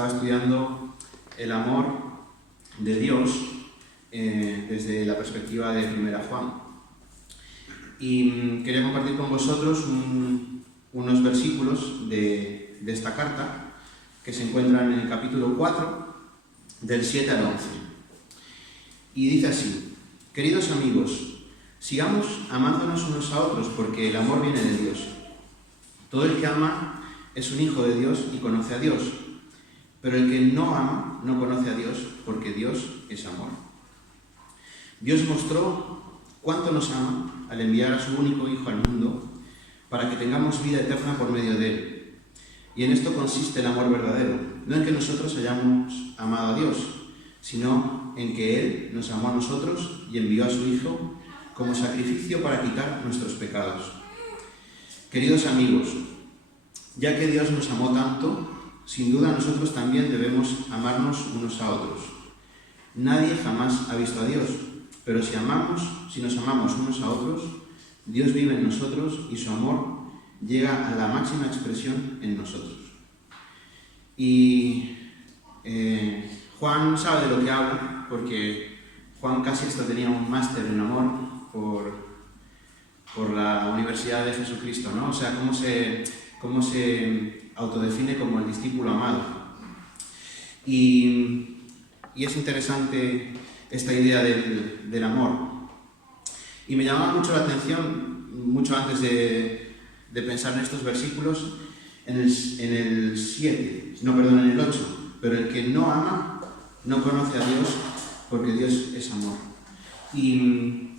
estaba estudiando el amor de Dios desde la perspectiva de 1 Juan. Y quería compartir con vosotros unos versículos de esta carta que se encuentran en el capítulo 4, del 7 al 11. Y dice así: queridos amigos, sigamos amándonos unos a otros, porque el amor viene de Dios. Todo el que ama es un hijo de Dios y conoce a Dios. Pero el que no ama no conoce a Dios, porque Dios es amor. Dios mostró cuánto nos ama al enviar a su único Hijo al mundo para que tengamos vida eterna por medio de Él. Y en esto consiste el amor verdadero, no en que nosotros hayamos amado a Dios, sino en que Él nos amó a nosotros y envió a su Hijo como sacrificio para quitar nuestros pecados. Queridos amigos, ya que Dios nos amó tanto, sin duda nosotros también debemos amarnos unos a otros. Nadie jamás ha visto a Dios, pero si nos amamos unos a otros, Dios vive en nosotros y su amor llega a la máxima expresión en nosotros. Y Juan sabe de lo que habla, porque Juan casi hasta tenía un máster en amor por la Universidad de Jesucristo, ¿no? O sea, cómo se autodefine como el discípulo amado. Y es interesante esta idea del amor. Y me llamaba mucho la atención, mucho antes de pensar en estos versículos, en el 8. Pero el que no ama no conoce a Dios, porque Dios es amor. Y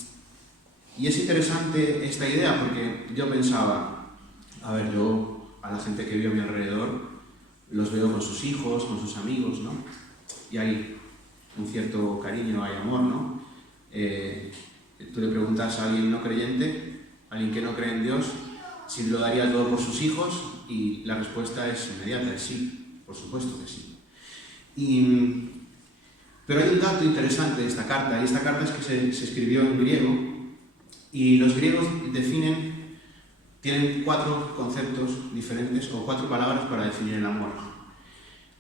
es interesante esta idea, porque yo pensaba, yo a la gente que veo a mi alrededor los veo con sus hijos, con sus amigos, ¿no? Y hay un cierto cariño, hay amor, ¿no? Tú le preguntas a alguien no creyente, a alguien que no cree en Dios, si lo daría todo por sus hijos, y la respuesta es inmediata, es sí, por supuesto que sí. Pero hay un dato interesante de esta carta, y esta carta es que se escribió en griego, y los griegos tienen 4 conceptos diferentes, o 4 palabras para definir el amor.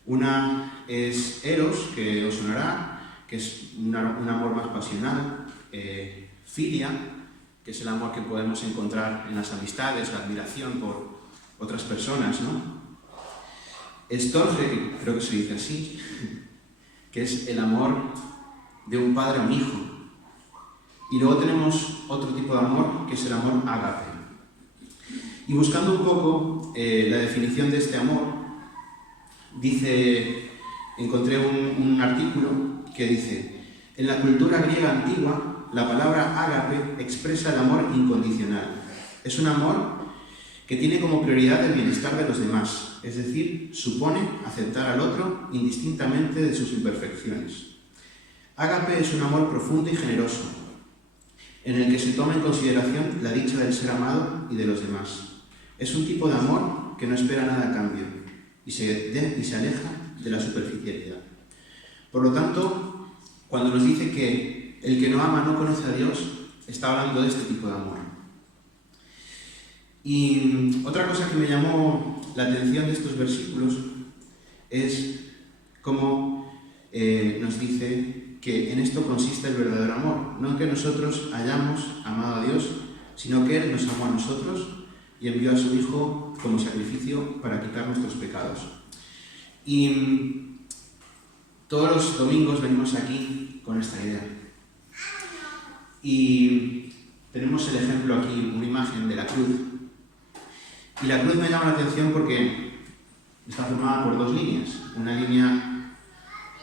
Una es eros, que os sonará, que es un amor más pasional. Filia, que es el amor que podemos encontrar en las amistades, la admiración por otras personas, ¿no? Storge, que creo que se dice así, que es el amor de un padre a un hijo. Y luego tenemos otro tipo de amor, que es el amor ágape. Y buscando un poco la definición de este amor, encontré un artículo que dice: en la cultura griega antigua, la palabra ágape expresa el amor incondicional. Es un amor que tiene como prioridad el bienestar de los demás, es decir, supone aceptar al otro indistintamente de sus imperfecciones. Ágape es un amor profundo y generoso, en el que se toma en consideración la dicha del ser amado y de los demás. Es un tipo de amor que no espera nada a cambio y se aleja de la superficialidad. Por lo tanto, cuando nos dice que el que no ama no conoce a Dios, está hablando de este tipo de amor. Y otra cosa que me llamó la atención de estos versículos es cómo nos dice que en esto consiste el verdadero amor. No en que nosotros hayamos amado a Dios, sino que Él nos amó a nosotros y envió a su Hijo como sacrificio para quitar nuestros pecados. Y todos los domingos venimos aquí con esta idea. Y tenemos el ejemplo aquí, una imagen de la cruz. Y la cruz me llama la atención porque está formada por 2 líneas. Una línea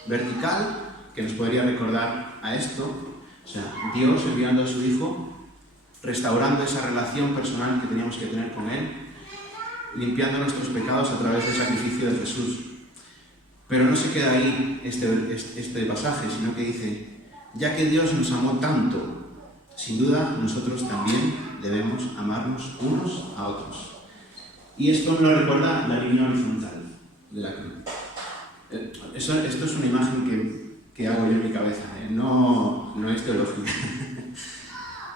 vertical, que nos podría recordar a esto, o sea, Dios enviando a su Hijo, restaurando esa relación personal que teníamos que tener con Él, limpiando nuestros pecados a través del sacrificio de Jesús. Pero no se queda ahí este pasaje, sino que dice: ya que Dios nos amó tanto, sin duda nosotros también debemos amarnos unos a otros. Y esto nos recuerda la línea horizontal de la cruz. Esto es una imagen que hago yo en mi cabeza, no es teológica.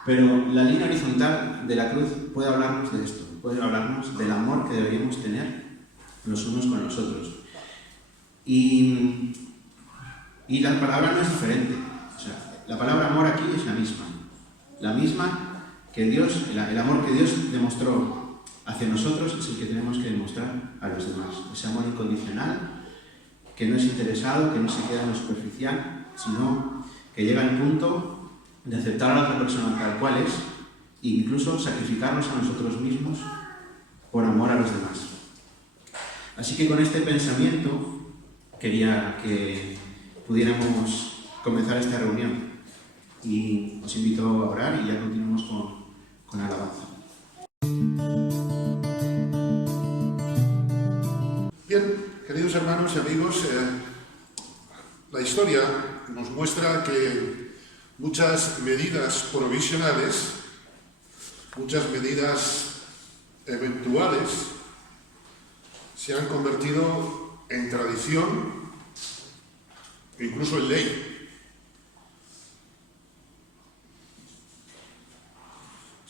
Pero la línea horizontal de la cruz puede hablarnos de esto, puede hablarnos del amor que deberíamos tener los unos con los otros. Y la palabra no es diferente. O sea, la palabra amor aquí es la misma. La misma que Dios, el amor que Dios demostró hacia nosotros es el que tenemos que demostrar a los demás. Ese amor incondicional, que no es interesado, que no se queda en lo superficial, sino que llega al punto de aceptar a la otra persona tal cual es e incluso sacrificarnos a nosotros mismos por amor a los demás. Así que con este pensamiento quería que pudiéramos comenzar esta reunión y os invito a orar y ya continuamos con la alabanza. Bien, queridos hermanos y amigos, la historia nos muestra que muchas medidas provisionales, muchas medidas eventuales se han convertido en tradición e incluso en ley.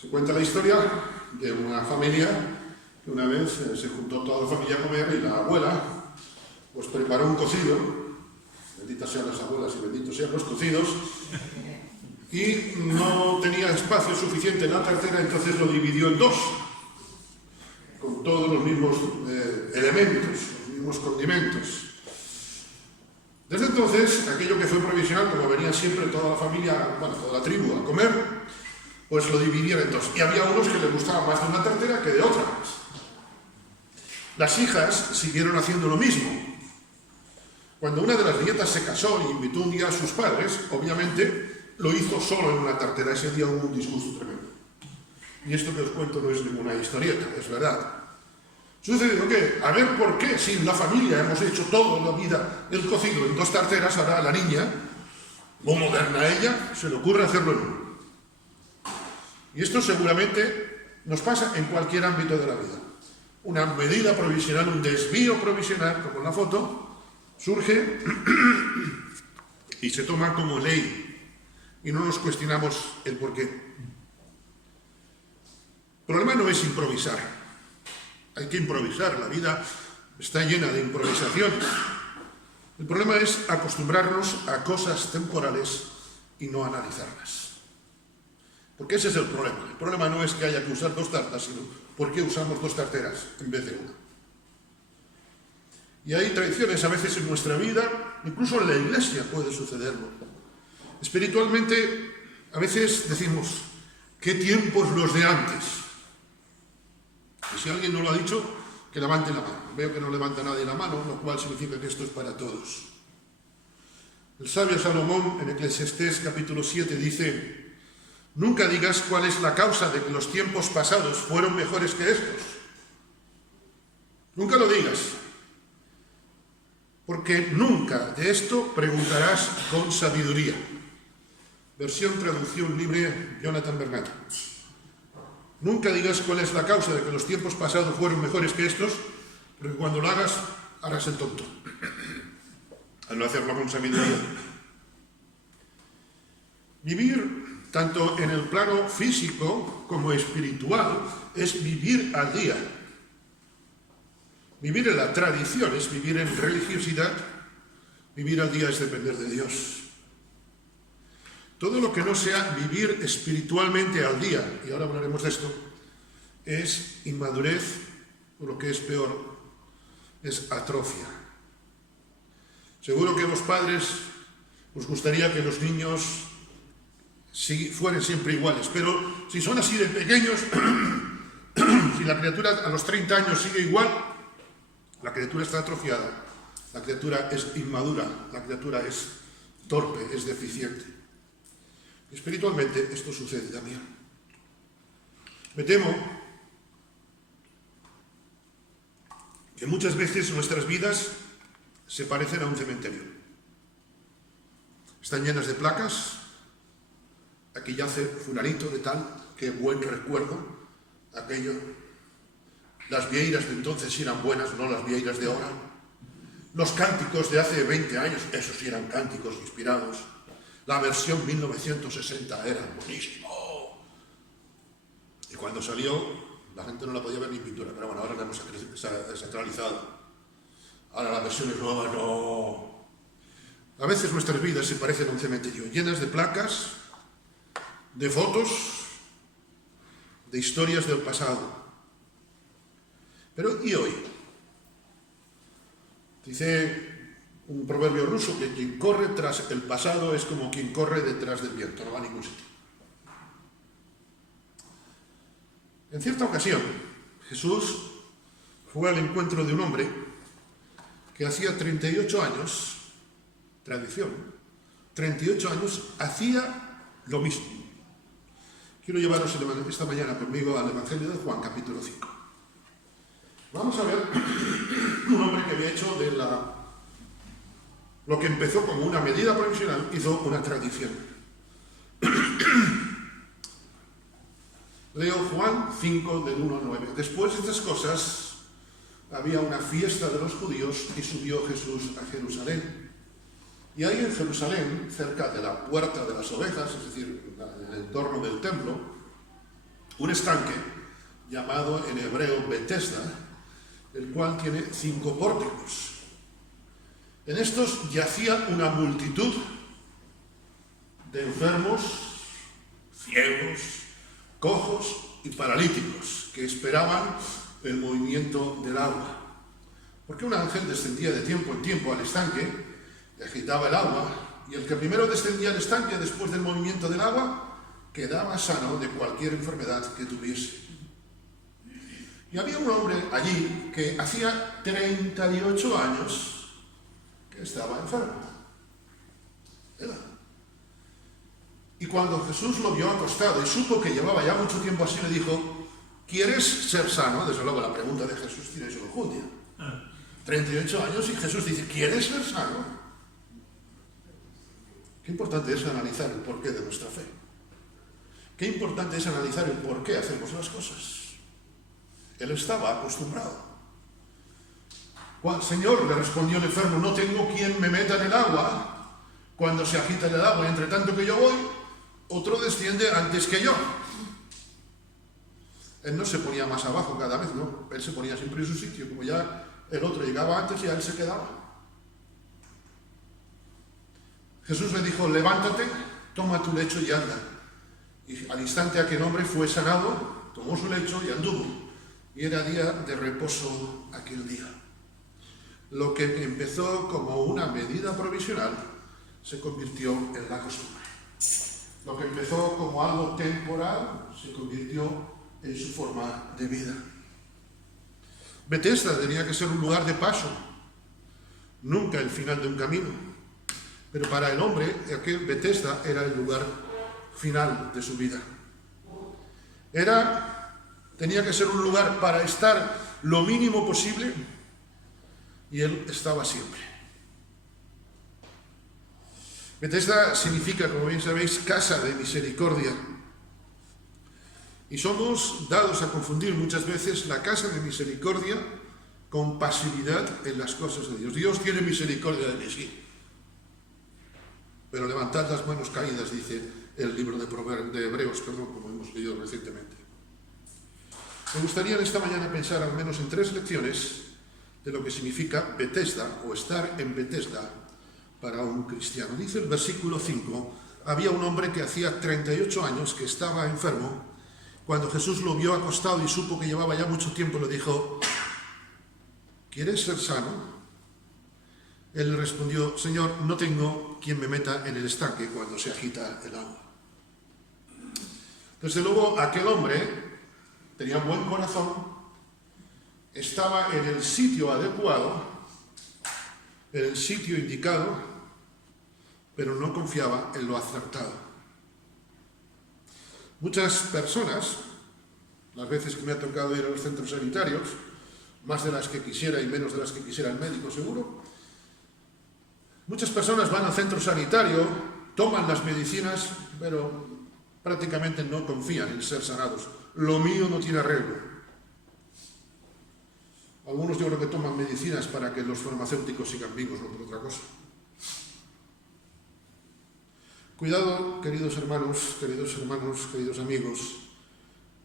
Se cuenta la historia de una familia que una vez se juntó toda la familia a comer y la abuela pues preparó un cocido, benditas sean las abuelas y benditos sean los cocidos, y no tenía espacio suficiente en la tartera, entonces lo dividió en dos, con todos los mismos elementos, los mismos condimentos. Desde entonces, aquello que fue provisional, como venía siempre toda la familia, bueno, toda la tribu a comer, pues lo dividieron en dos. Y había unos que les gustaba más de una tartera que de otra. Las hijas siguieron haciendo lo mismo. Cuando una de las nietas se casó y invitó un día a sus padres, obviamente lo hizo solo en una tartera. Ese día hubo un disgusto tremendo. Y esto que os cuento no es ninguna historieta, es verdad. Sucedió que, a ver por qué, si en la familia hemos hecho toda la vida el cocido en dos tarteras, ahora a la niña, muy moderna ella, se le ocurre hacerlo en uno. Y esto seguramente nos pasa en cualquier ámbito de la vida. Una medida provisional, un desvío provisional, como en la foto, surge y se toma como ley. Y no nos cuestionamos el porqué. El problema no es improvisar. Hay que improvisar, la vida está llena de improvisaciones. El problema es acostumbrarnos a cosas temporales y no analizarlas. Porque ese es el problema. El problema no es que haya que usar dos tartas, sino por qué usamos dos tarteras en vez de una. Y hay tradiciones a veces en nuestra vida, incluso en la iglesia puede sucederlo. Espiritualmente, a veces decimos, ¿qué tiempos los de antes? Y si alguien no lo ha dicho, que levante la mano. Veo que no levanta nadie la mano, lo cual significa que esto es para todos. El sabio Salomón, en Eclesiastés capítulo 7, dice: nunca digas cuál es la causa de que los tiempos pasados fueron mejores que estos. Nunca lo digas. Porque nunca de esto preguntarás con sabiduría. Versión traducción libre, Jonathan Bernat. Nunca digas cuál es la causa de que los tiempos pasados fueron mejores que estos, porque cuando lo hagas, harás el tonto. Al no hacerlo con sabiduría. Vivir, tanto en el plano físico como espiritual, es vivir al día. Vivir en la tradición es vivir en religiosidad. Vivir al día es depender de Dios. Todo lo que no sea vivir espiritualmente al día, y ahora hablaremos de esto, es inmadurez, o lo que es peor, es atrofia. Seguro que a los padres os gustaría que los niños fueran siempre iguales, pero si son así de pequeños, si la criatura a los 30 años sigue igual, la criatura está atrofiada, la criatura es inmadura, la criatura es torpe, es deficiente. Espiritualmente esto sucede también. Me temo que muchas veces nuestras vidas se parecen a un cementerio. Están llenas de placas. Aquí yace fulanito de tal, qué buen recuerdo, aquello. Las vieiras de entonces eran buenas, no las vieiras de ahora. Los cánticos de hace 20 años, esos sí eran cánticos inspirados. La versión 1960 era buenísimo. Y cuando salió, la gente no la podía ver ni en pintura, pero bueno, ahora la hemos desacralizado. Ahora la versión es nueva, no. A veces nuestras vidas se parecen a un cementerio, llenas de placas, de fotos, de historias del pasado. Pero ¿y hoy? Dice un proverbio ruso que quien corre tras el pasado es como quien corre detrás del viento, no va a ningún sitio. En cierta ocasión, Jesús fue al encuentro de un hombre que hacía 38 años, tradición, 38 años hacía lo mismo. Quiero llevaros esta mañana conmigo al Evangelio de Juan, capítulo 5. Vamos a ver un hombre que había hecho de lo que empezó como una medida provisional, hizo una tradición. Leo Juan 5, del 1 al 9. Después de estas cosas, había una fiesta de los judíos y subió Jesús a Jerusalén. Y ahí en Jerusalén, cerca de la puerta de las ovejas, es decir, en el entorno del templo, un estanque llamado en hebreo Betesda, el cual tiene 5 pórticos. En estos yacía una multitud de enfermos, ciegos, cojos y paralíticos que esperaban el movimiento del agua. Porque un ángel descendía de tiempo en tiempo al estanque y agitaba el agua, y el que primero descendía al estanque después del movimiento del agua quedaba sano de cualquier enfermedad que tuviese. Y había un hombre allí que hacía 38 años que estaba enfermo. Y cuando Jesús lo vio acostado y supo que llevaba ya mucho tiempo así, le dijo: ¿quieres ser sano? Desde luego la pregunta de Jesús tiene su enjundia. 38 años y Jesús dice: ¿quieres ser sano? Qué importante es analizar el porqué de nuestra fe. Qué importante es analizar el porqué hacemos las cosas. Él estaba acostumbrado. Señor, le respondió el enfermo, no tengo quien me meta en el agua cuando se agita el agua, y entre tanto que yo voy, otro desciende antes que yo. Él no se ponía más abajo cada vez, no. Él se ponía siempre en su sitio. Como ya el otro llegaba antes, ya él se quedaba. Jesús le dijo: levántate, toma tu lecho y anda. Y al instante aquel hombre fue sanado, tomó su lecho y anduvo. Y era día de reposo aquel día. Lo que empezó como una medida provisional se convirtió en la costumbre. Lo que empezó como algo temporal se convirtió en su forma de vida. Betesda tenía que ser un lugar de paso, nunca el final de un camino. Pero para el hombre, aquel Betesda era el lugar final de su vida. Tenía que ser un lugar para estar lo mínimo posible, y él estaba siempre. Betesda significa, como bien sabéis, casa de misericordia. Y somos dados a confundir muchas veces la casa de misericordia con pasividad en las cosas de Dios. Dios tiene misericordia de mí, sí. Pero levantad las manos caídas, dice el libro de Hebreos, como hemos leído recientemente. Me gustaría en esta mañana pensar al menos en 3 lecciones de lo que significa Betesda o estar en Betesda para un cristiano. Dice el versículo 5, había un hombre que hacía 38 años que estaba enfermo. Cuando Jesús lo vio acostado y supo que llevaba ya mucho tiempo, le dijo: ¿quieres ser sano? Él le respondió: Señor, no tengo quien me meta en el estanque cuando se agita el agua. Desde luego, aquel hombre tenía un buen corazón, estaba en el sitio adecuado, en el sitio indicado, pero no confiaba en lo acertado. Muchas personas, las veces que me ha tocado ir a los centros sanitarios, más de las que quisiera y menos de las que quisiera el médico seguro, muchas personas van al centro sanitario, toman las medicinas, pero prácticamente no confían en ser sanados. Lo mío no tiene arreglo. Algunos yo creo que toman medicinas para que los farmacéuticos sigan vivos, no por otra cosa. Cuidado, queridos hermanos, queridos amigos,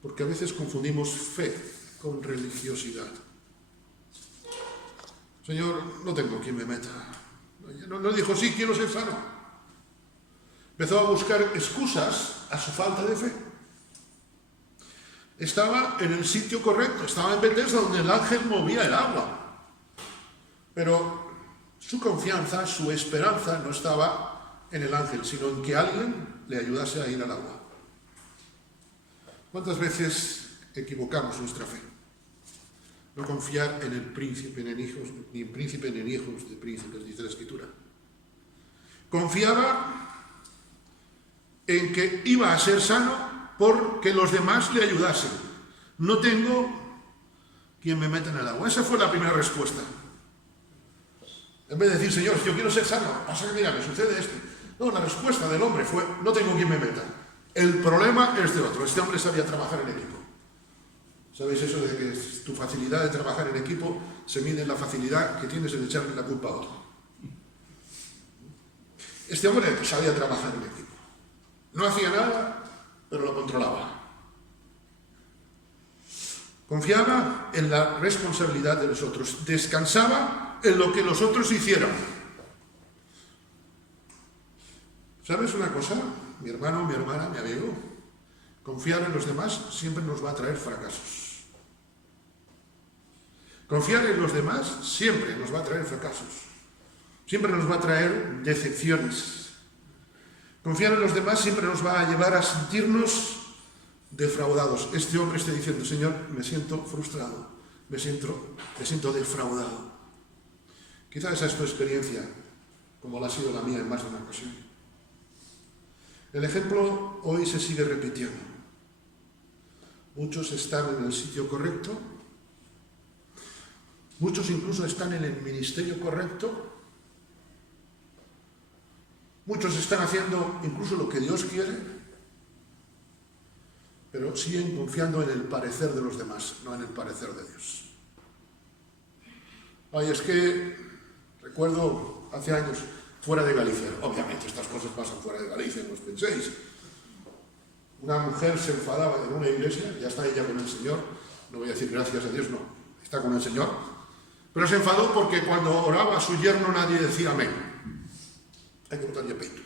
porque a veces confundimos fe con religiosidad. Señor, no tengo quien me meta. No dijo, sí, quiero ser sano. Empezó a buscar excusas a su falta de fe. Estaba en el sitio correcto, estaba en Betesda, donde el ángel movía el agua. Pero su confianza, su esperanza no estaba en el ángel, sino en que alguien le ayudase a ir al agua. ¿Cuántas veces equivocamos nuestra fe? No confiar en el príncipe, ni en príncipe, ni en hijos de príncipes, dice la Escritura. Confiaba en que iba a ser sano porque los demás le ayudasen. No tengo quien me meta en el agua. Esa fue la primera respuesta. En vez de decir, Señor, yo quiero ser sano, pasa que mira, me sucede esto. No, la respuesta del hombre fue, no tengo quien me meta. El problema es de otro. Este hombre sabía trabajar en equipo. ¿Sabéis eso de que tu facilidad de trabajar en equipo se mide en la facilidad que tienes en echarle la culpa a otro? Este hombre sabía trabajar en equipo. No hacía nada, pero lo controlaba. Confiaba en la responsabilidad de los otros. Descansaba en lo que los otros hicieran. ¿Sabes una cosa? Mi hermano, mi hermana, mi amigo, confiar en los demás siempre nos va a traer fracasos. Confiar en los demás siempre nos va a traer fracasos. Siempre nos va a traer decepciones. Confiar en los demás siempre nos va a llevar a sentirnos defraudados. Este hombre está diciendo, Señor, me siento frustrado, me siento defraudado. Quizás esa es tu experiencia, como la ha sido la mía en más de una ocasión. El ejemplo hoy se sigue repitiendo. Muchos están en el sitio correcto, muchos incluso están en el ministerio correcto, muchos están haciendo incluso lo que Dios quiere, pero siguen confiando en el parecer de los demás, no en el parecer de Dios. Ay, es que recuerdo hace años, fuera de Galicia, obviamente estas cosas pasan fuera de Galicia, no os penséis. Una mujer se enfadaba en una iglesia, ya está ella con el Señor, no voy a decir gracias a Dios, no, está con el Señor, pero se enfadó porque cuando oraba a su yerno nadie decía amén. Hay que botarle peito.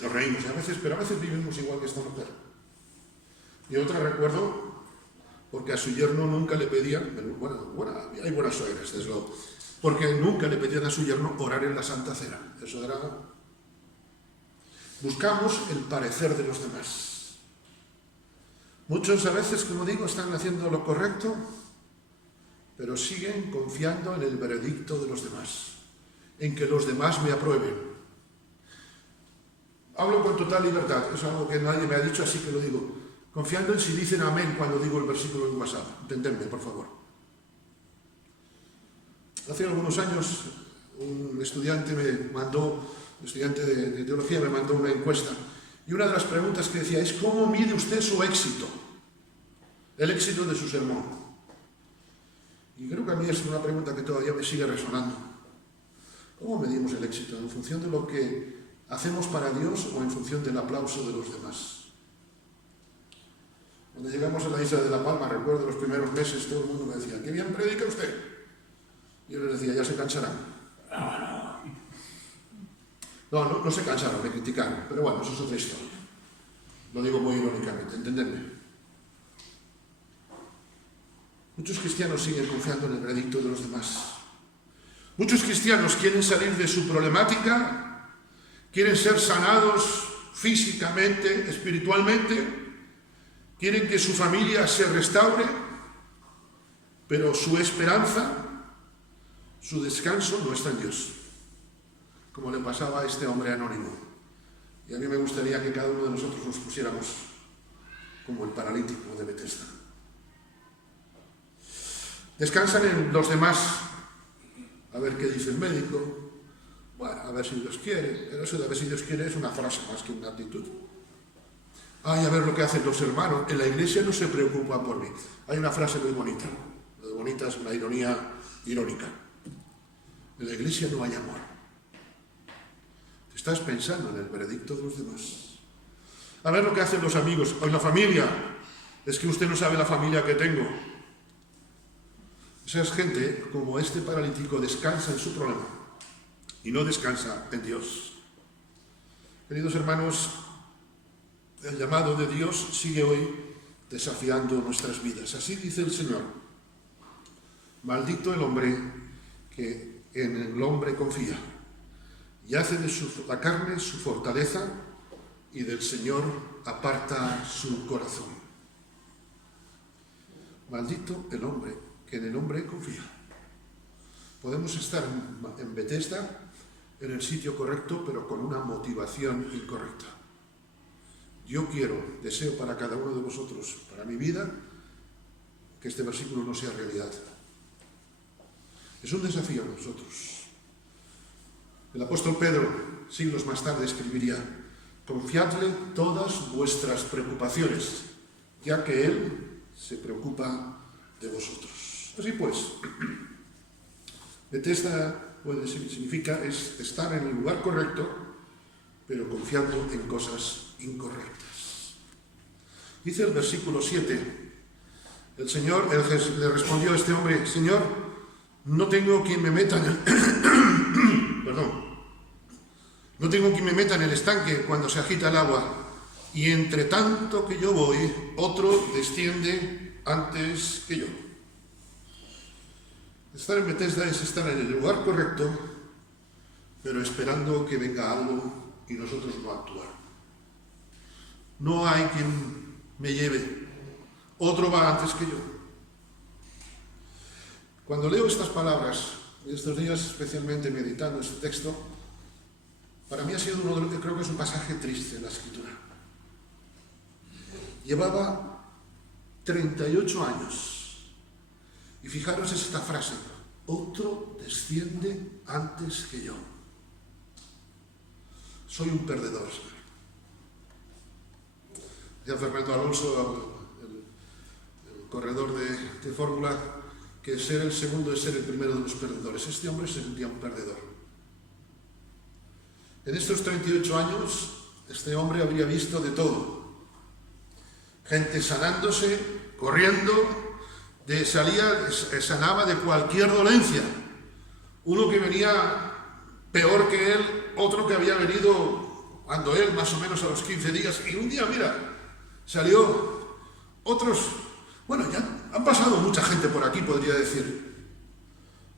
Nos reímos a veces, pero a veces vivimos igual que esta mujer. Y otra recuerdo, porque a su yerno nunca le pedían, hay buenas suegras, desde luego, porque nunca le pedían a su yerno orar en la Santa Cena. Eso era... Buscamos el parecer de los demás. Muchos a veces, como digo, están haciendo lo correcto, pero siguen confiando en el veredicto de los demás, en que los demás me aprueben. Hablo con total libertad, es algo que nadie me ha dicho, así que lo digo. Confiando en si dicen amén cuando digo el versículo en WhatsApp. Entendedme, por favor. Hace algunos años, un estudiante de teología me mandó una encuesta. Y una de las preguntas que decía es, ¿cómo mide usted su éxito? El éxito de su sermón. Y creo que a mí es una pregunta que todavía me sigue resonando. ¿Cómo medimos el éxito? ¿En función de lo que hacemos para Dios o en función del aplauso de los demás? Cuando llegamos a la isla de La Palma, recuerdo los primeros meses, todo el mundo me decía, ¡qué bien predica usted! Y yo les decía, ya se cansarán. No se cansaron, me criticaron, pero bueno, eso es otra historia. Lo digo muy irónicamente, entendedme. Muchos cristianos siguen confiando en el veredicto de los demás. Muchos cristianos quieren salir de su problemática, quieren ser sanados físicamente, espiritualmente, quieren que su familia se restaure, pero su esperanza, su descanso no está en Dios, como le pasaba a este hombre anónimo. Y a mí me gustaría que cada uno de nosotros nos pusiéramos como el paralítico de Betesda. Descansan en los demás, a ver qué dice el médico, bueno, a ver si Dios quiere, pero eso de a ver si Dios quiere es una frase más que una actitud. Ay, a ver lo que hacen los hermanos, en la iglesia no se preocupa por mí. Hay una frase muy bonita, lo de bonita es una ironía irónica. En la iglesia no hay amor. Estás pensando en el veredicto de los demás. A ver lo que hacen los amigos, o en la familia. Es que usted no sabe la familia que tengo. Esa gente, como este paralítico, descansa en su problema y no descansa en Dios. Queridos hermanos, el llamado de Dios sigue hoy desafiando nuestras vidas. Así dice el Señor: maldito el hombre que en el hombre confía y hace de la carne su fortaleza, y del Señor aparta su corazón. Maldito el hombre que en el hombre confía. Podemos estar en Bethesda, en el sitio correcto, pero con una motivación incorrecta. Yo deseo para cada uno de vosotros, para mi vida, que este versículo no sea realidad. Es un desafío a nosotros. El apóstol Pedro, siglos más tarde, escribiría: confiadle todas vuestras preocupaciones, ya que Él se preocupa de vosotros. Así pues, Bethesda significa estar en el lugar correcto, pero confiando en cosas incorrectas. Dice el versículo 7, le respondió a este hombre: Señor, no tengo quien me meta en el no tengo quien me meta en el estanque cuando se agita el agua, y entre tanto que yo voy, otro desciende antes que yo. Estar en Bethesda es estar en el lugar correcto, pero esperando que venga algo y nosotros no actuar. No hay quien me lleve, otro va antes que yo. Cuando leo estas palabras, estos días especialmente meditando este texto, para mí ha sido uno de los que creo que es un pasaje triste en la Escritura. Llevaba 38 años, y fijaros esta frase: otro desciende antes que yo. Soy un perdedor. Decía Fernando Alonso, el corredor de Fórmula, que ser el segundo es ser el primero de los perdedores. Este hombre se sentía un perdedor. En estos 38 años, este hombre habría visto de todo. Gente sanándose, corriendo, sanaba de cualquier dolencia. Uno que venía peor que él, otro que había venido cuando él, más o menos a los 15 días, y un día, mira, salió otros. Bueno, ya han pasado mucha gente por aquí, podría decir.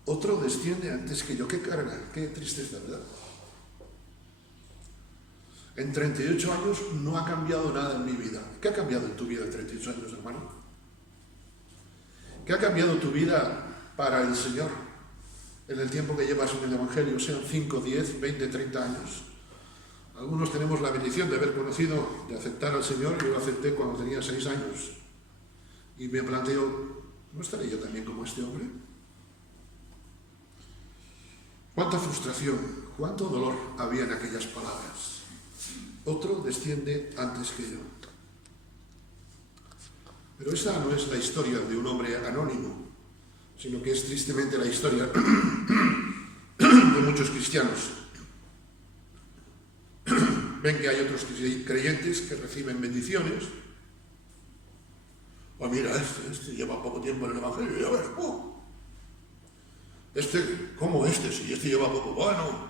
Otro desciende antes que yo. Qué carga, qué tristeza, ¿verdad? En 38 años no ha cambiado nada en mi vida. ¿Qué ha cambiado en tu vida en 38 años, hermano? ¿Qué ha cambiado tu vida para el Señor en el tiempo que llevas en el Evangelio? Sean 5, 10, 20, 30 años. Algunos tenemos la bendición de haber conocido, de aceptar al Señor. Yo lo acepté cuando tenía 6 años. Y me planteo, ¿no estaré yo también como este hombre? Cuánta frustración, cuánto dolor había en aquellas palabras. Otro desciende antes que yo. Pero esa no es la historia de un hombre anónimo, sino que es tristemente la historia de muchos cristianos. Ven que hay otros creyentes que reciben bendiciones. Oh, mira, este lleva poco tiempo en el Evangelio, ya ves, ¿cómo si este lleva poco? Bueno,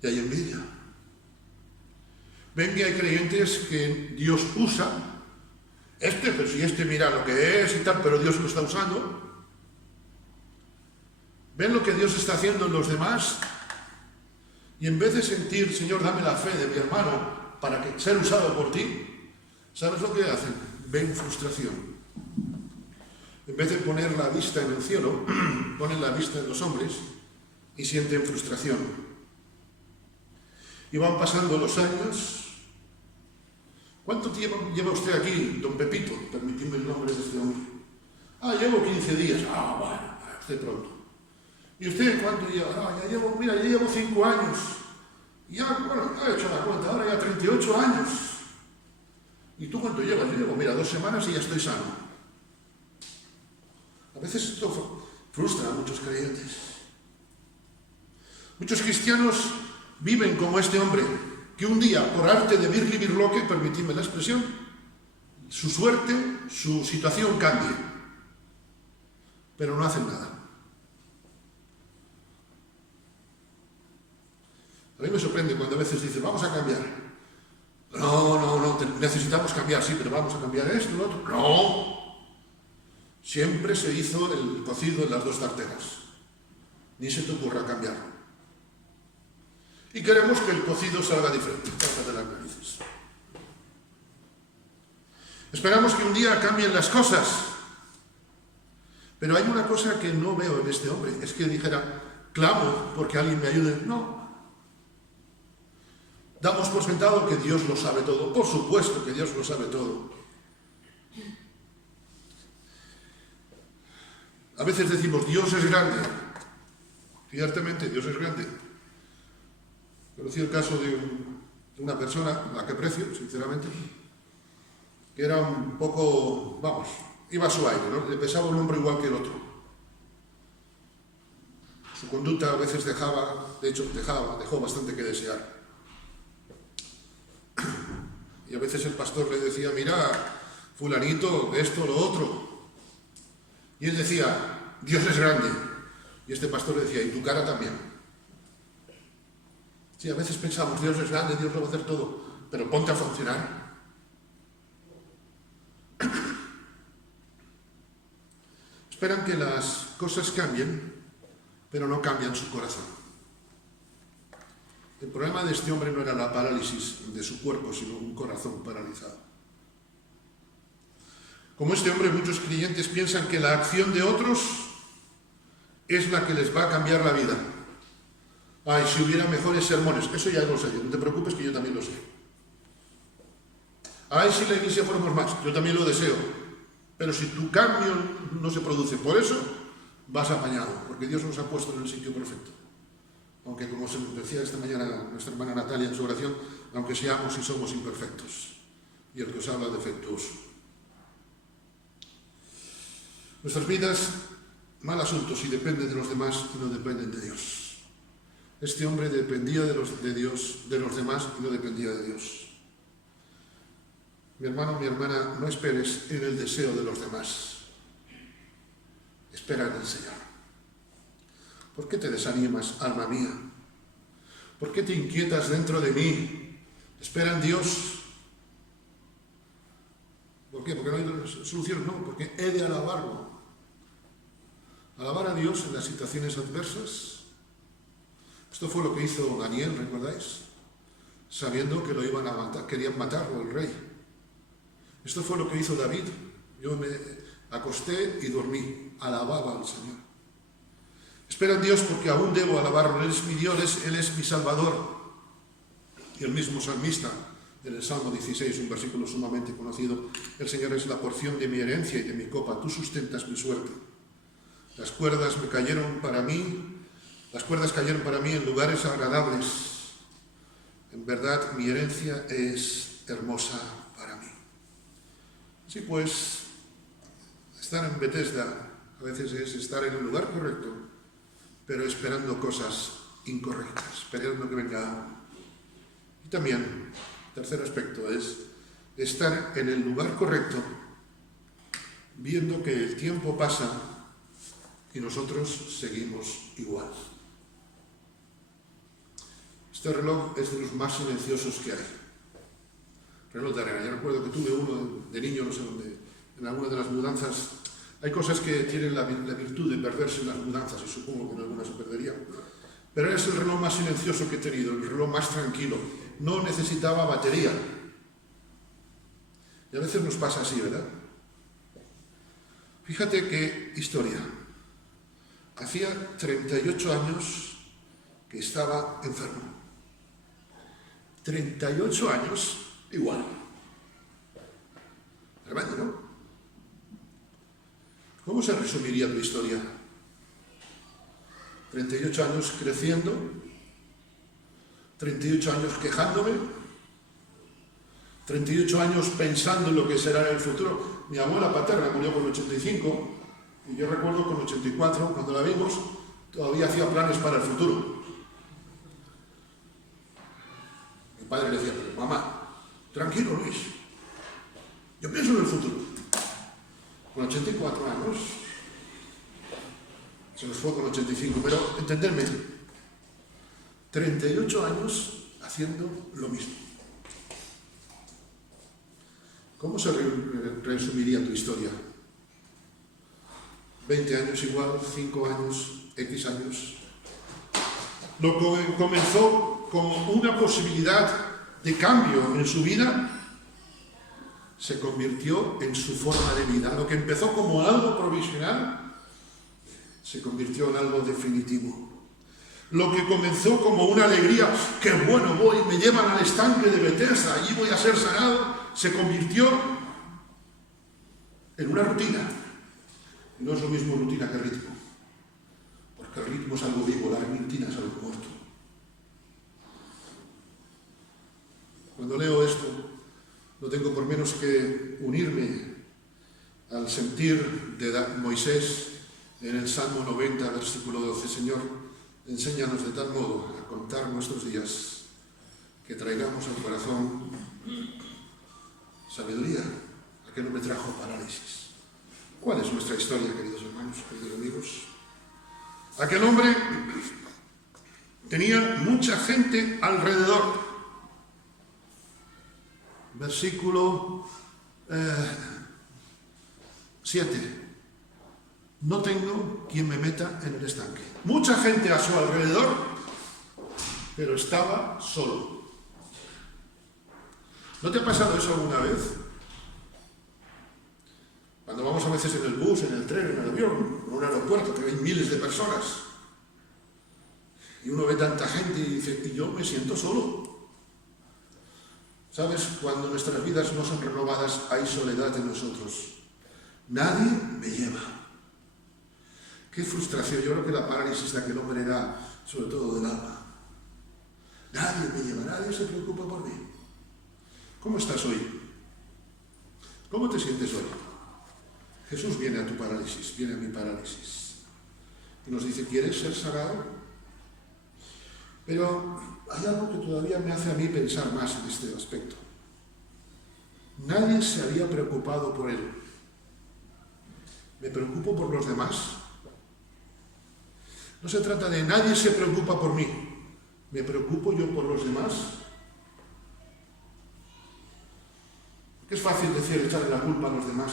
y hay envidia. Ven que hay creyentes que Dios usa, pero si mira lo que es y tal, pero Dios lo está usando. Ven lo que Dios está haciendo en los demás, y en vez de sentir, Señor, dame la fe de mi hermano para ser usado por ti, ¿sabes lo que hacen? Ven frustración. En vez de poner la vista en el cielo, ponen la vista en los hombres y sienten frustración. Y van pasando los años. ¿Cuánto tiempo lleva usted aquí, don Pepito? Permitidme el nombre de este hombre. Llevo 15 días. Bueno, usted pronto. ¿Y usted cuánto lleva? Ya llevo 5 años. Ya he hecho la cuenta, ahora ya 38 años. ¿Y tú cuánto llevas? Yo llevo, 2 semanas y ya estoy sano. A veces esto frustra a muchos creyentes. Muchos cristianos viven como este hombre, que un día, por arte de birli-birloque, permitidme la expresión, su suerte, su situación cambie. pero no hacen nada. A mí me sorprende cuando a veces dicen, vamos a cambiar. No, necesitamos cambiar, sí, pero vamos a cambiar esto, lo otro. No. Siempre se hizo el cocido en las dos tarteras. Ni se te ocurra cambiarlo. Y queremos que el cocido salga diferente. Tócate las narices. Esperamos que un día cambien las cosas. Pero hay una cosa que no veo en este hombre. Es que dijera, clamo porque alguien me ayude. No. Damos por sentado que Dios lo sabe todo. Por supuesto que Dios lo sabe todo. A veces decimos, Dios es grande. Ciertamente, Dios es grande. Conocí el caso de una persona, a la que aprecio, sinceramente, que era un poco, iba a su aire, ¿no? Le pesaba un hombro igual que el otro. Su conducta a veces dejó bastante que desear. Y a veces el pastor le decía, mira, fulanito, esto, lo otro. Y él decía, Dios es grande. Y este pastor le decía, y tu cara también. Sí, a veces pensamos, Dios es grande, Dios lo va a hacer todo, pero ponte a funcionar. Esperan que las cosas cambien, pero no cambian su corazón. El problema de este hombre no era la parálisis de su cuerpo, sino un corazón paralizado. Como este hombre, muchos creyentes piensan que la acción de otros es la que les va a cambiar la vida. Ay, si hubiera mejores sermones, eso ya lo sé, no te preocupes que yo también lo sé. Ay, si la iglesia fuéramos más, yo también lo deseo. Pero si tu cambio no se produce por eso, vas apañado, porque Dios nos ha puesto en el sitio perfecto. Aunque, como se decía esta mañana nuestra hermana Natalia en su oración, aunque seamos y somos imperfectos, y el que os habla defectuoso. Nuestras vidas, mal asunto si dependen de los demás y no dependen de Dios. Este hombre dependía de los demás y no dependía de Dios. Mi hermano, mi hermana, no esperes en el deseo de los demás. Espera en el Señor. ¿Por qué te desanimas, alma mía? ¿Por qué te inquietas dentro de mí? Espera en Dios. ¿Por qué? Porque no hay solución, no, porque he de alabarlo. Alabar a Dios en las situaciones adversas. Esto fue lo que hizo Daniel, ¿recordáis? Sabiendo que lo iban a matar, querían matarlo el rey. Esto fue lo que hizo David. Yo me acosté y dormí, alababa al Señor. Espera en Dios porque aún debo alabarlo. Él es mi Dios, Él es mi Salvador. Y el mismo salmista, en el Salmo 16, un versículo sumamente conocido, el Señor es la porción de mi herencia y de mi copa, tú sustentas mi suerte. Las cuerdas cayeron para mí en lugares agradables. En verdad, mi herencia es hermosa para mí. Así pues, estar en Bethesda a veces es estar en el lugar correcto, pero esperando cosas incorrectas, esperando que venga. Y también, tercer aspecto, es estar en el lugar correcto, viendo que el tiempo pasa y nosotros seguimos igual. Este reloj es de los más silenciosos que hay. Reloj de arena. Yo recuerdo que tuve uno de niño, no sé dónde, en alguna de las mudanzas. Hay cosas que tienen la virtud de perderse en las mudanzas y supongo que en algunas se perderían. Pero es el reloj más silencioso que he tenido, el reloj más tranquilo. No necesitaba batería. Y a veces nos pasa así, ¿verdad? Fíjate qué historia. Hacía 38 años que estaba enfermo. 38 años igual. Tremendo, ¿no? ¿Cómo se resumiría tu historia? 38 años creciendo, 38 años quejándome, 38 años pensando en lo que será en el futuro. Mi abuela paterna murió con 85 y yo recuerdo con 84, cuando la vimos, todavía hacía planes para el futuro. Mi padre le decía, mamá, tranquilo Luis, yo pienso en el futuro. Con 84 años, Se nos fue con 85, pero entenderme, 38 años haciendo lo mismo. ¿Cómo se resumiría tu historia? 20 años igual, 5 años, X años. Lo que comenzó como una posibilidad de cambio en su vida, se convirtió en su forma de vida. Lo que empezó como algo provisional, se convirtió en algo definitivo. Lo que comenzó como una alegría, ¡qué bueno voy! Me llevan al estanque de Bethesda, allí voy a ser sanado, se convirtió en una rutina. Y no es lo mismo rutina que ritmo, porque el ritmo es algo vivo, la rutina es algo muerto. Cuando leo esto, no tengo por menos que unirme al sentir de Moisés en el Salmo 90, versículo 12. Señor, enséñanos de tal modo a contar nuestros días que traigamos al corazón sabiduría, a que no me trajo parálisis. ¿Cuál es nuestra historia, queridos hermanos, queridos amigos? Aquel hombre tenía mucha gente alrededor. Versículo 7. No tengo quien me meta en el estanque. Mucha gente a su alrededor, pero estaba solo. ¿No te ha pasado eso alguna vez? Cuando vamos a veces en el bus, en el tren, en el avión, en un aeropuerto, que hay miles de personas, y uno ve tanta gente y dice, y yo me siento solo. ¿Sabes? Cuando nuestras vidas no son renovadas, hay soledad en nosotros. Nadie me lleva. Qué frustración. Yo creo que la parálisis de aquel hombre era sobre todo del alma. Nadie me lleva, nadie se preocupa por mí. ¿Cómo estás hoy? ¿Cómo te sientes hoy? Jesús viene a tu parálisis, viene a mi parálisis. Y nos dice, ¿quieres ser sanado? Pero hay algo que todavía me hace a mí pensar más en este aspecto. Nadie se había preocupado por él. ¿Me preocupo por los demás? No se trata de nadie se preocupa por mí. ¿Me preocupo yo por los demás? Porque es fácil decir echarle la culpa a los demás.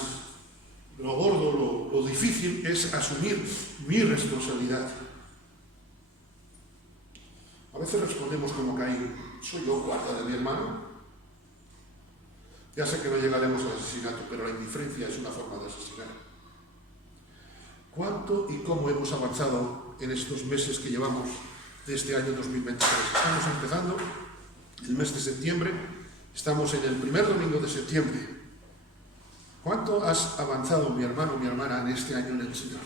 Lo gordo, lo difícil es asumir mi responsabilidad. A veces respondemos como Caín, ¿soy yo guarda de mi hermano? Ya sé que no llegaremos al asesinato, pero la indiferencia es una forma de asesinar. ¿Cuánto y cómo hemos avanzado en estos meses que llevamos de este año 2023? Estamos empezando el mes de septiembre, estamos en el primer domingo de septiembre. ¿Cuánto has avanzado, mi hermano, mi hermana, en este año en el Señor?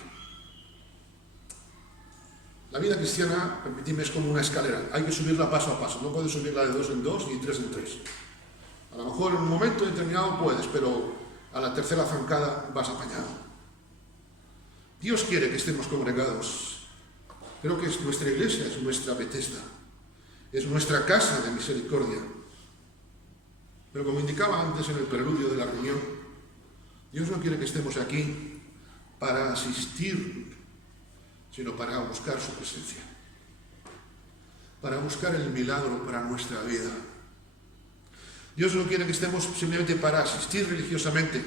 La vida cristiana, permitidme, es como una escalera. Hay que subirla paso a paso. No puedes subirla de 2 en 2 ni de 3 en 3. A lo mejor en un momento determinado puedes, pero a la tercera zancada vas apañado. Dios quiere que estemos congregados. Creo que es nuestra iglesia, es nuestra Bethesda. Es nuestra casa de misericordia. Pero como indicaba antes en el preludio de la reunión, Dios no quiere que estemos aquí para asistir, sino para buscar su presencia, para buscar el milagro para nuestra vida. Dios no quiere que estemos simplemente para asistir religiosamente,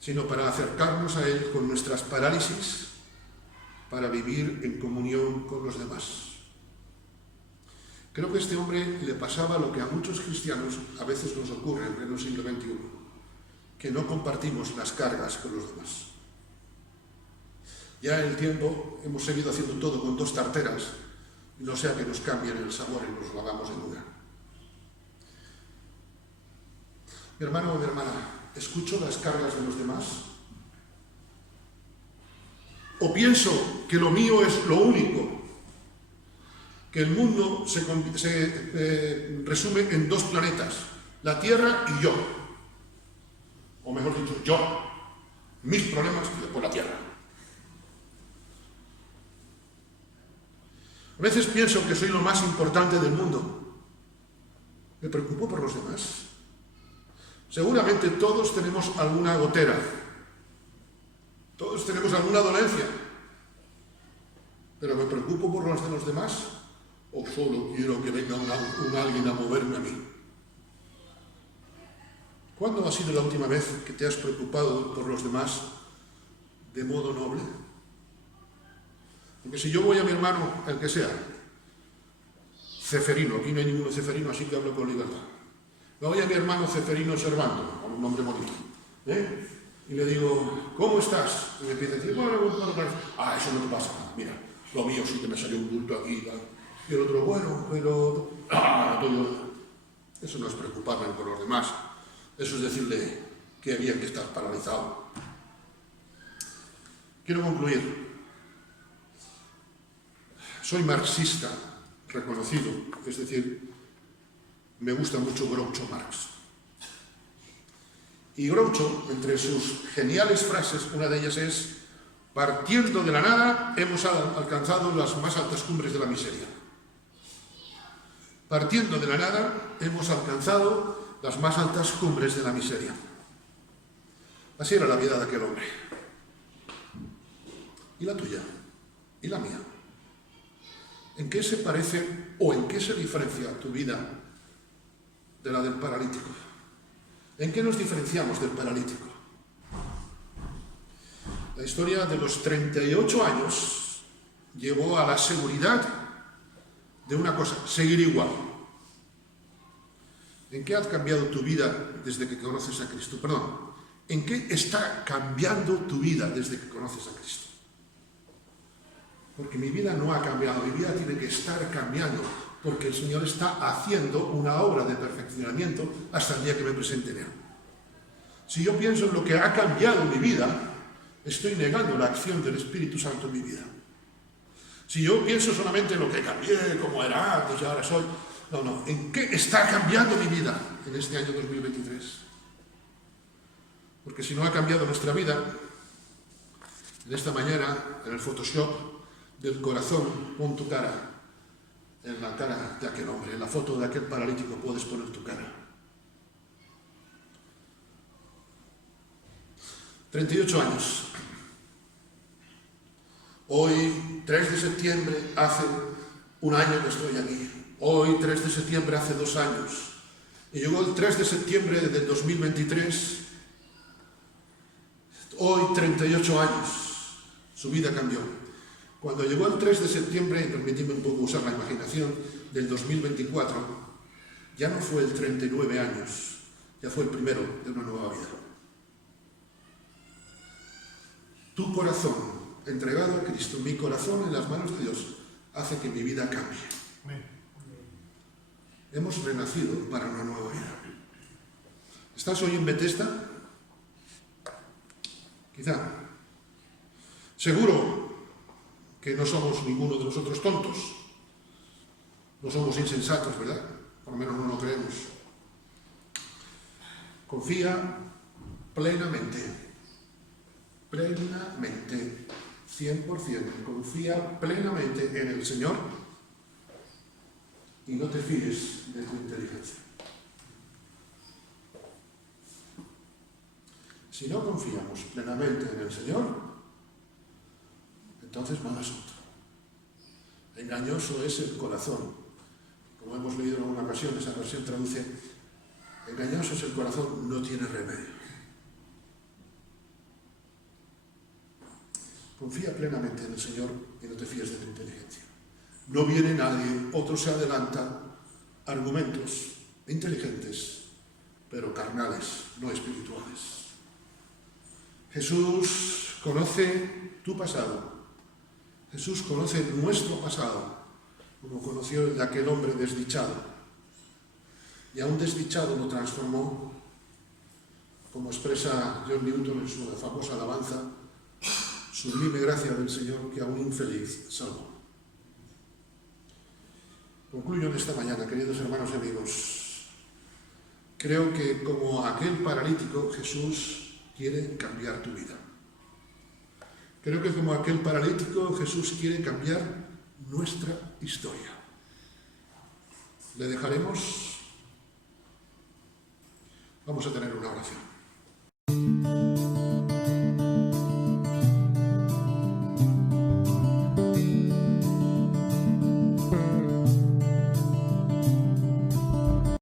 sino para acercarnos a Él con nuestras parálisis, para vivir en comunión con los demás. Creo que a este hombre le pasaba lo que a muchos cristianos a veces nos ocurre en pleno siglo XXI, que no compartimos las cargas con los demás. Ya en el tiempo hemos seguido haciendo todo con 2 tarteras, y no sea que nos cambien el sabor y nos lo hagamos en una. Mi hermano o mi hermana, ¿escucho las cargas de los demás? ¿O pienso que lo mío es lo único? Que el mundo se resume en 2 planetas, la Tierra y yo. O mejor dicho, yo, mis problemas y después la Tierra. A veces pienso que soy lo más importante del mundo. Me preocupo por los demás. Seguramente todos tenemos alguna gotera. Todos tenemos alguna dolencia. ¿Pero me preocupo por los de los demás? ¿O solo quiero que venga un alguien a moverme a mí? ¿Cuándo ha sido la última vez que te has preocupado por los demás de modo noble? Porque si yo voy a mi hermano, el que sea, Ceferino, aquí no hay ninguno Ceferino, así que hablo con libertad. Me voy a mi hermano Ceferino Servando, con un nombre bonito, y le digo, ¿cómo estás? Y me empieza a decir, bueno, eso no te pasa nada, mira, lo mío sí que me salió un bulto aquí, tal. Y el otro, bueno, pero... Eso no es preocuparme por los demás, eso es decirle que bien que estás paralizado. Quiero concluir. Soy marxista reconocido, es decir, me gusta mucho Groucho Marx. Y Groucho, entre sus geniales frases, una de ellas es: partiendo de la nada, hemos alcanzado las más altas cumbres de la miseria. Partiendo de la nada, hemos alcanzado las más altas cumbres de la miseria. Así era la vida de aquel hombre. ¿Y la tuya? ¿Y la mía? ¿En qué se parece o en qué se diferencia tu vida de la del paralítico? ¿En qué nos diferenciamos del paralítico? La historia de los 38 años llevó a la seguridad de una cosa: seguir igual. ¿En qué ha cambiado tu vida desde que conoces a Cristo? Perdón, ¿en qué está cambiando tu vida desde que conoces a Cristo? Porque mi vida no ha cambiado, mi vida tiene que estar cambiando, porque el Señor está haciendo una obra de perfeccionamiento hasta el día que me presente en Él. Si yo pienso en lo que ha cambiado mi vida, estoy negando la acción del Espíritu Santo en mi vida. Si yo pienso solamente en lo que cambié, como era antes y ahora soy... No, ¿en qué está cambiando mi vida en este año 2023? Porque si no ha cambiado nuestra vida, en esta mañana, en el Photoshop del corazón, pon tu cara en la cara de aquel hombre, en la foto de aquel paralítico puedes poner tu cara. 38 años. Hoy, 3 de septiembre, hace un año que estoy aquí. Hoy, 3 de septiembre, hace 2 años. Y llegó el 3 de septiembre del 2023. Hoy, 38 años. Su vida cambió. Cuando llegó el 3 de septiembre, permíteme un poco usar la imaginación, del 2024, ya no fue el 39 años, ya fue el primero de una nueva vida. Tu corazón, entregado a Cristo, mi corazón en las manos de Dios, hace que mi vida cambie. Hemos renacido para una nueva vida. ¿Estás hoy en Bethesda? Quizá. Seguro que no somos ninguno de nosotros tontos. No somos insensatos, ¿verdad? Por lo menos no lo creemos. Confía plenamente, 100%, confía plenamente en el Señor y no te fíes de tu inteligencia. Si no confiamos plenamente en el Señor, entonces mal asunto. Engañoso es el corazón. Como hemos leído en alguna ocasión, esa versión traduce: engañoso es el corazón, no tiene remedio. Confía plenamente en el Señor y no te fíes de tu inteligencia. No viene nadie, otro se adelanta, argumentos inteligentes, pero carnales, no espirituales. Jesús conoce tu pasado. Jesús conoce nuestro pasado, como conoció el de aquel hombre desdichado. Y a un desdichado lo transformó, como expresa John Newton en su famosa alabanza: sublime gracia del Señor que a un infeliz salvó. Concluyo en esta mañana, queridos hermanos y amigos. Creo que como aquel paralítico, Jesús quiere cambiar tu vida. Creo que como aquel paralítico, Jesús quiere cambiar nuestra historia. ¿Le dejaremos? Vamos a tener una oración.